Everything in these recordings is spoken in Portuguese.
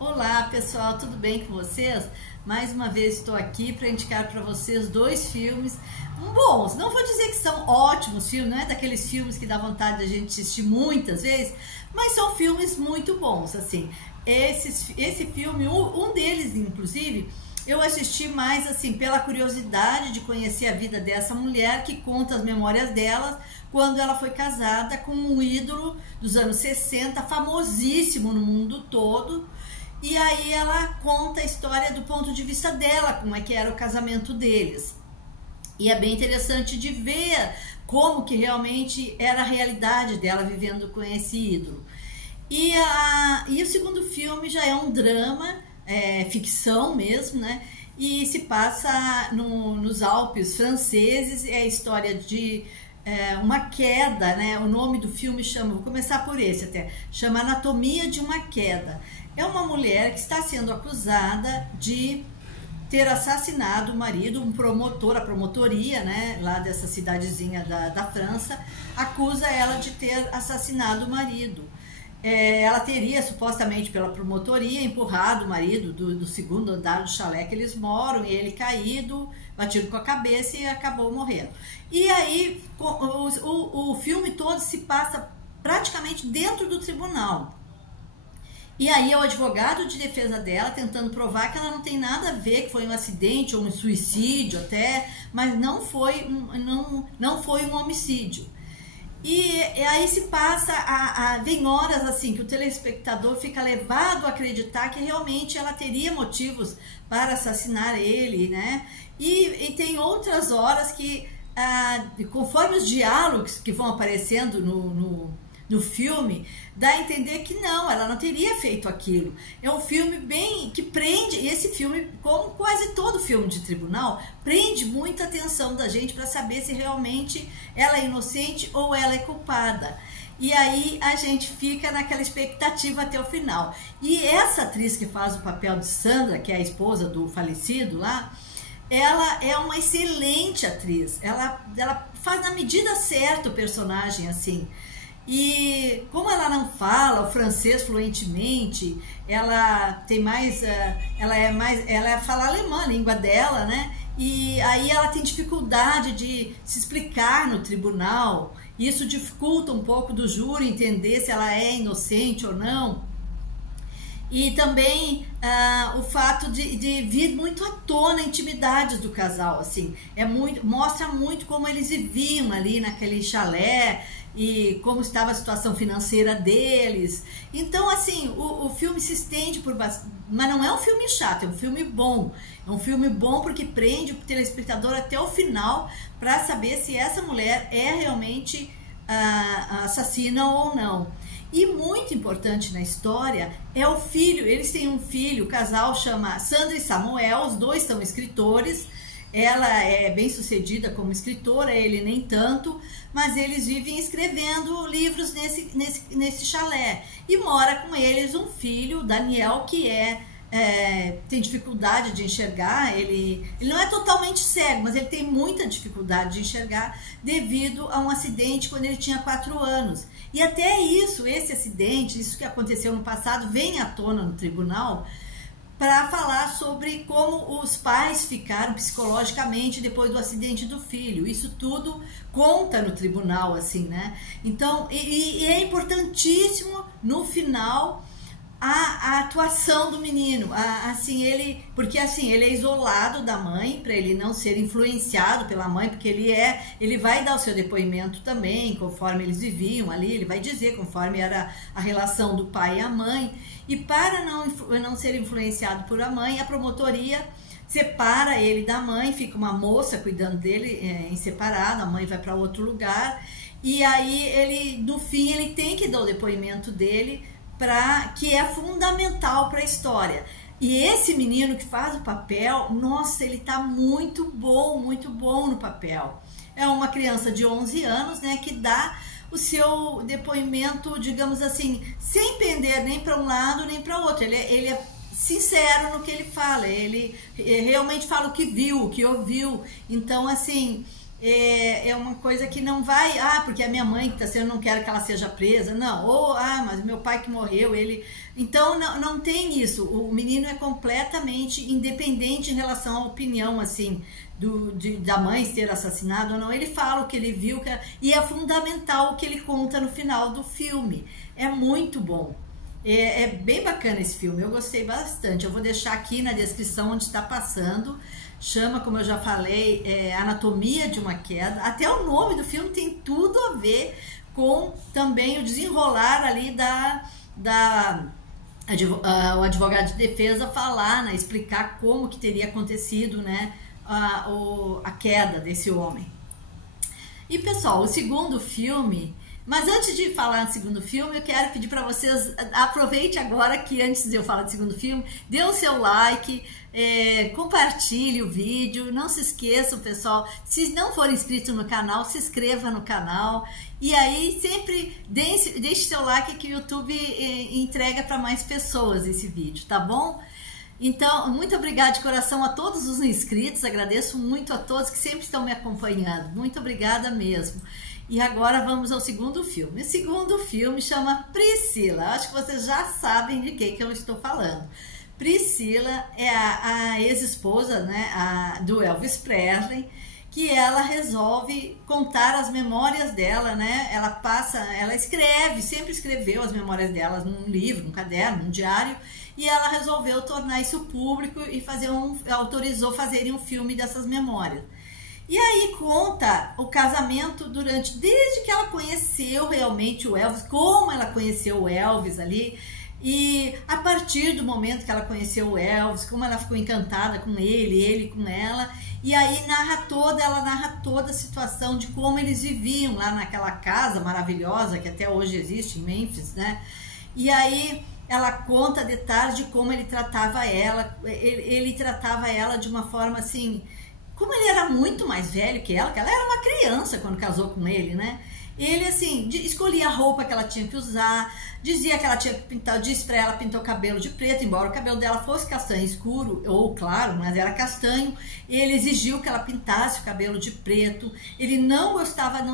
Olá pessoal, tudo bem com vocês? Mais uma vez estou aqui para indicar para vocês dois filmes bons. Não vou dizer que são ótimos filmes, não é daqueles filmes que dá vontade de a gente assistir muitas vezes, mas são filmes muito bons. Assim, esse filme, um deles inclusive, eu assisti mais assim pela curiosidade de conhecer a vida dessa mulher que conta as memórias dela quando ela foi casada com um ídolo dos anos 60, famosíssimo no mundo todo. E aí ela conta a história do ponto de vista dela, como é que era o casamento deles. E é bem interessante de ver como que realmente era a realidade dela vivendo com esse ídolo. E o segundo filme já é um drama, ficção mesmo, né? E se passa nos Alpes franceses, é a história de uma queda, né? O nome do filme vou começar por esse até, chama Anatomia de uma Queda. É uma mulher que está sendo acusada de ter assassinado o marido, um promotor, a promotoria, né, lá dessa cidadezinha da França, acusa ela de ter assassinado o marido. Ela teria, supostamente pela promotoria, empurrado o marido do segundo andar do chalé que eles moram, e ele caído, batido com a cabeça e acabou morrendo. E aí o filme todo se passa praticamente dentro do tribunal. E aí é o advogado de defesa dela tentando provar que ela não tem nada a ver, que foi um acidente ou um suicídio até, mas não foi um homicídio. E aí se passa, vem horas assim que o telespectador fica levado a acreditar que realmente ela teria motivos para assassinar ele, né? E tem outras horas que, conforme os diálogos que vão aparecendo no filme, dá a entender que não, ela não teria feito aquilo. É um filme bem que prende, e esse filme, como quase todo filme de tribunal, prende muita atenção da gente para saber se realmente ela é inocente ou ela é culpada. E aí a gente fica naquela expectativa até o final. E essa atriz que faz o papel de Sandra, que é a esposa do falecido lá, ela é uma excelente atriz. Ela faz na medida certa o personagem, assim. E como ela não fala o francês fluentemente, ela tem mais, ela fala alemã, a língua dela, né? E aí ela tem dificuldade de se explicar no tribunal. Isso dificulta um pouco do júri entender se ela é inocente ou não. E também o fato de vir muito à tona intimidades do casal, assim, mostra muito como eles viviam ali naquele chalé e como estava a situação financeira deles. Então, assim, o filme se estende mas não é um filme chato, é um filme bom. É um filme bom porque prende o telespectador até o final para saber se essa mulher é realmente assassina ou não. E muito importante na história é o filho. Eles têm um filho, o casal chama Sandra e Samuel, os dois são escritores. Ela é bem sucedida como escritora, ele nem tanto, mas eles vivem escrevendo livros nesse chalé. E mora com eles um filho, Daniel, que tem dificuldade de enxergar. Ele não é totalmente cego, mas ele tem muita dificuldade de enxergar devido a um acidente quando ele tinha 4 anos. E até esse acidente, isso que aconteceu no passado, vem à tona no tribunal para falar sobre como os pais ficaram psicologicamente depois do acidente do filho. Isso tudo conta no tribunal, assim, né? Então, e é importantíssimo no final a atuação do menino, porque assim, ele é isolado da mãe, para ele não ser influenciado pela mãe, porque ele vai dar o seu depoimento também, conforme eles viviam ali, ele vai dizer conforme era a relação do pai e a mãe, e para não ser influenciado por a mãe, a promotoria separa ele da mãe, fica uma moça cuidando dele em separado, a mãe vai para outro lugar, e aí no fim ele tem que dar o depoimento dele, que é fundamental para a história. E esse menino que faz o papel, nossa, ele tá muito bom no papel. É uma criança de 11 anos, né, que dá o seu depoimento, digamos assim, sem pender nem para um lado nem para outro. Ele é sincero no que ele fala, ele realmente fala o que viu, o que ouviu. Então, assim, é uma coisa que não vai, porque a minha mãe que está sendo, não quero que ela seja presa, não, ou, mas meu pai que morreu, ele... Então, não tem isso, o menino é completamente independente em relação à opinião, assim, da mãe ter assassinado ou não. Ele fala o que ele viu, e é fundamental o que ele conta no final do filme, é muito bom. É bem bacana esse filme, eu gostei bastante. Eu vou deixar aqui na descrição onde está passando. Chama, como eu já falei, Anatomia de uma Queda. Até o nome do filme tem tudo a ver com também o desenrolar ali o advogado de defesa falar, né, explicar como que teria acontecido, né, a queda desse homem. E pessoal, o segundo filme... Mas antes de falar do segundo filme, eu quero pedir para vocês, aproveite agora que antes de eu falar do segundo filme, dê o seu like, compartilhe o vídeo, não se esqueçam, pessoal, se não for inscrito no canal, se inscreva no canal, e aí sempre deixe seu like que o YouTube entrega para mais pessoas esse vídeo, tá bom? Então, muito obrigada de coração a todos os inscritos, agradeço muito a todos que sempre estão me acompanhando, muito obrigada mesmo. E agora vamos ao segundo filme. O segundo filme chama Priscila. Acho que vocês já sabem de que eu estou falando. Priscila é a ex-esposa, né, do Elvis Presley, que ela resolve contar as memórias dela, né? Ela escreve, sempre escreveu as memórias dela num livro, num caderno, num diário, e ela resolveu tornar isso público e autorizou fazerem um filme dessas memórias. E aí conta o casamento desde que ela conheceu realmente o Elvis, como ela conheceu o Elvis ali, e a partir do momento que ela conheceu o Elvis, como ela ficou encantada com ele com ela, e aí ela narra toda a situação de como eles viviam lá naquela casa maravilhosa que até hoje existe em Memphis, né? E aí ela conta detalhes de como ele tratava ela, ele tratava ela de uma forma assim... Como ele era muito mais velho que ela era uma criança quando casou com ele, né? Ele, assim, escolhia a roupa que ela tinha que usar, dizia que ela tinha que pintar, disse pra ela pintar o cabelo de preto, embora o cabelo dela fosse castanho escuro, ou claro, mas era castanho. Ele exigiu que ela pintasse o cabelo de preto, ele não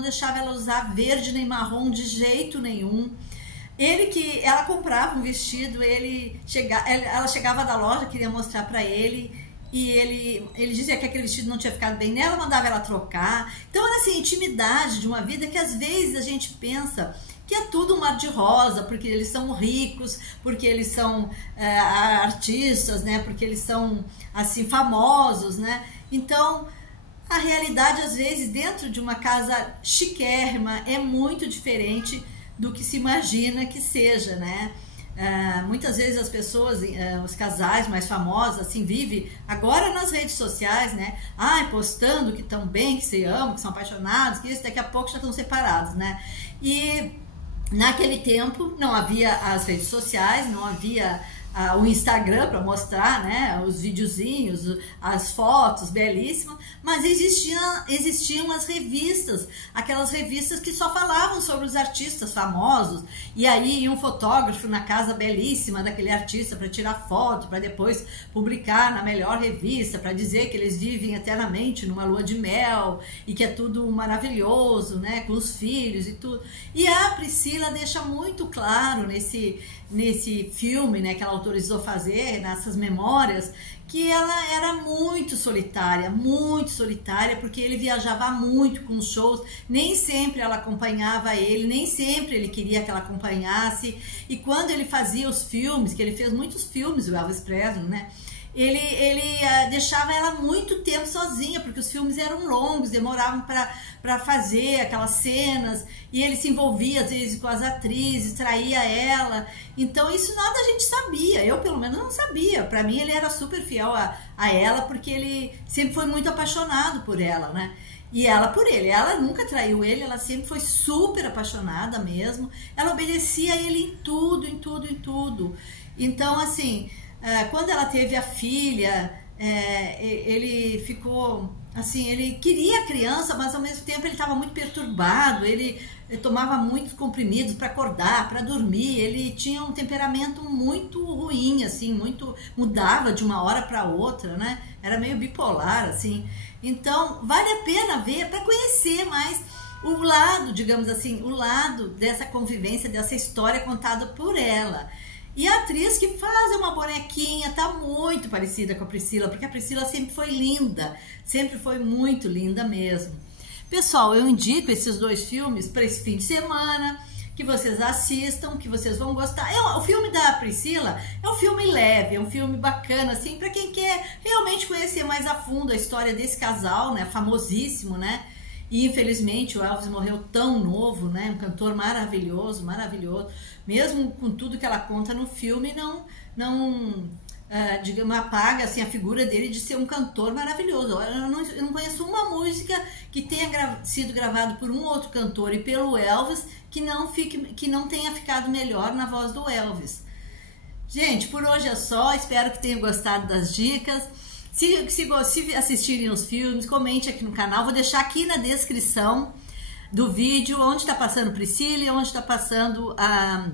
deixava ela usar verde nem marrom de jeito nenhum. Ela comprava um vestido, ela chegava da loja, queria mostrar pra ele... E ele dizia que aquele vestido não tinha ficado bem nela, mandava ela trocar. Então era assim, intimidade de uma vida que às vezes a gente pensa que é tudo um mar de rosa, porque eles são ricos, porque eles são artistas, né? Porque eles são assim famosos, né? Então a realidade às vezes dentro de uma casa chiquérrima é muito diferente do que se imagina que seja, né? Muitas vezes as pessoas, os casais mais famosos, assim, vivem agora nas redes sociais, né? Postando que estão bem, que se amam, que são apaixonados, que isso, daqui a pouco já estão separados, né? E naquele tempo não havia as redes sociais, não havia o Instagram para mostrar, né, os videozinhos, as fotos belíssimas, mas existiam as revistas, aquelas revistas que só falavam sobre os artistas famosos, e aí ia um fotógrafo na casa belíssima daquele artista para tirar foto, para depois publicar na melhor revista, para dizer que eles vivem eternamente numa lua de mel, e que é tudo maravilhoso, né, com os filhos e tudo. E a Priscila deixa muito claro nesse filme, né, que ela autorizou fazer, nessas memórias, que ela era muito solitária, porque ele viajava muito com os shows, nem sempre ela acompanhava ele, nem sempre ele queria que ela acompanhasse, e quando ele fazia os filmes, que ele fez muitos filmes, o Elvis Presley, né, ele deixava ela muito tempo sozinha, porque os filmes eram longos, demoravam para fazer aquelas cenas, e ele se envolvia às vezes com as atrizes, traía ela. Então isso nada a gente sabia, eu pelo menos não sabia. Para mim ele era super fiel a ela, porque ele sempre foi muito apaixonado por ela, né? E ela por ele, ela nunca traiu ele, ela sempre foi super apaixonada mesmo, ela obedecia a ele em tudo, em tudo, em tudo. Então assim, quando ela teve a filha, ele ficou assim, ele queria a criança, mas ao mesmo tempo ele estava muito perturbado, ele tomava muitos comprimidos para acordar, para dormir, ele tinha um temperamento muito ruim, assim, muito, mudava de uma hora para outra, né? Era meio bipolar, assim. Então, vale a pena ver para conhecer mais o lado, digamos assim, o lado dessa convivência, dessa história contada por ela. E a atriz que faz uma bonequinha tá muito parecida com a Priscila, porque a Priscila sempre foi linda, sempre foi muito linda mesmo. Pessoal, eu indico esses dois filmes para esse fim de semana, que vocês assistam, que vocês vão gostar. O filme da Priscila é um filme leve, é um filme bacana, assim, para quem quer realmente conhecer mais a fundo a história desse casal, né, famosíssimo, né? E infelizmente o Elvis morreu tão novo, né? Um cantor maravilhoso, maravilhoso. Mesmo com tudo que ela conta no filme, digamos, apaga assim, a figura dele de ser um cantor maravilhoso. Eu não conheço uma música que tenha sido gravada por um outro cantor e pelo Elvis que não tenha ficado melhor na voz do Elvis. Gente, por hoje é só. Espero que tenham gostado das dicas. Se assistirem os filmes, comente aqui no canal. Vou deixar aqui na descrição do vídeo onde está passando Priscila e onde está passando a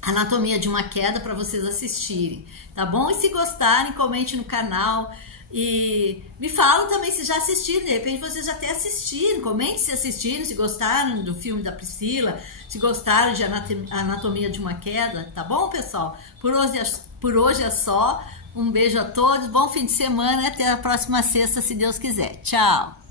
Anatomia de uma Queda para vocês assistirem, tá bom? E se gostarem, comente no canal e me falam também se já assistiram. De repente vocês já até assistiram. Comente se assistiram, se gostaram do filme da Priscila, se gostaram de Anatomia de uma Queda, tá bom, pessoal? Por hoje é só. Um beijo a todos, bom fim de semana e até a próxima sexta, se Deus quiser. Tchau!